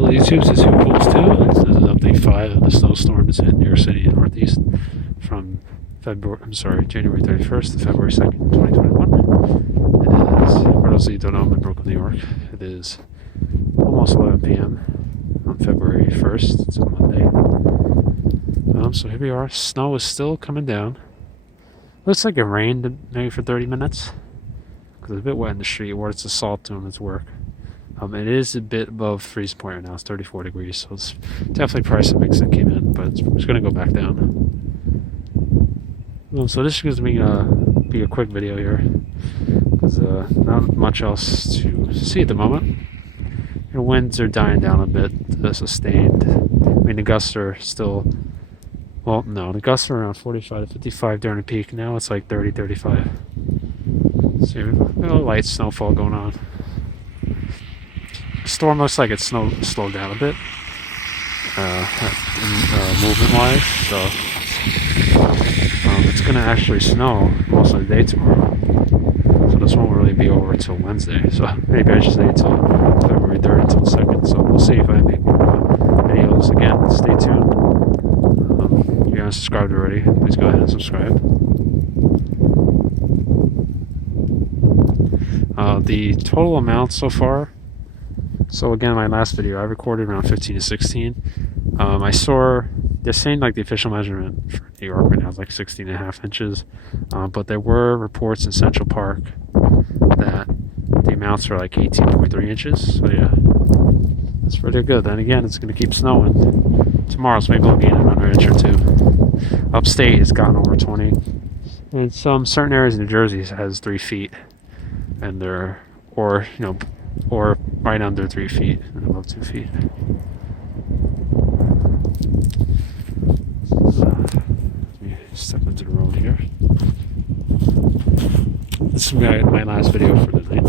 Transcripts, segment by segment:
title of YouTube is Who Pulls 2. This is update 5 of the snowstorms in New York City and Northeast from January 31st to February 2nd, 2021. It is, for those of you who don't know, I'm in Brooklyn, New York. It is almost 11 p.m. on February 1st. It's a Monday. So here we are. Snow is still coming down. Looks like it rained maybe for 30 minutes. Because it's a bit wet in the street where it's a salt doing its work. It is a bit above freeze point right now. It's 34 degrees, so it's definitely probably some mix that came in, but it's going to go back down. So this is going to be a quick video here, because not much else to see at the moment. The winds are dying down a bit, sustained. I mean, the gusts are still, well, no, the gusts are around 45 to 55 during the peak. Now it's like 30, 35. So a little light snowfall going on. The storm looks like it's slowed down a bit, movement-wise, so it's going to actually snow most of the day tomorrow. So this won't really be over until Wednesday. So maybe I should say until February 3rd until the 2nd. So we'll see if I make more videos. Again, stay tuned. If you haven't subscribed already, please go ahead and subscribe. The total amount so far. So again, my last video, I recorded around 15 to 16. I saw, they're saying like the official measurement for New York right now is like 16.5 inches. But there were reports in Central Park that the amounts are like 18.3 inches. So yeah, that's pretty good. Then again, it's going to keep snowing tomorrow, so maybe we'll get another inch or two. Upstate has gotten over 20. And some certain areas in New Jersey has 3 feet. And they're, or right under 3 feet and above 2 feet. Let me step into the road here. This is my last video for the night.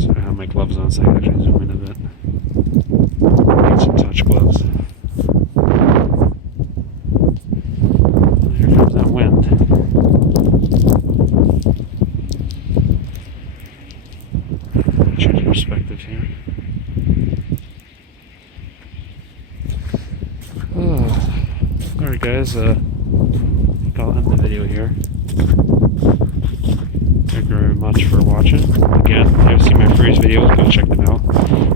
So I have my gloves on so I can actually zoom in a bit. I need some touch gloves. Here comes that wind. Change perspective here. Alright guys, I think I'll end the video here. Thank you very much for watching. Again, if you haven't seen my previous videos, go check them out.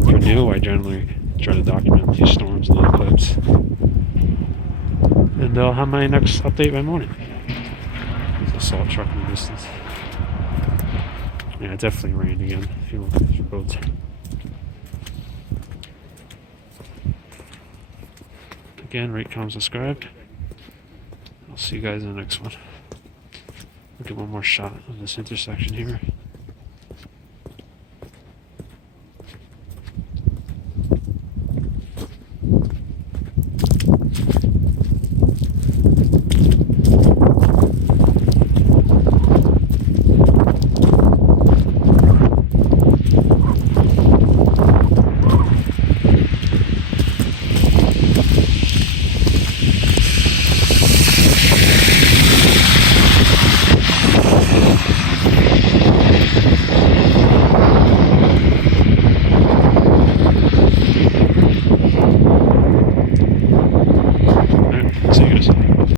If you're new, I generally try to document these storms and little clips. And I'll have my next update by morning. There's a salt truck in the distance. Yeah, it definitely rained again if you look at these roads. Again, rate, comment, subscribe. I'll see you guys in the next one. I'll get one more shot of this intersection here.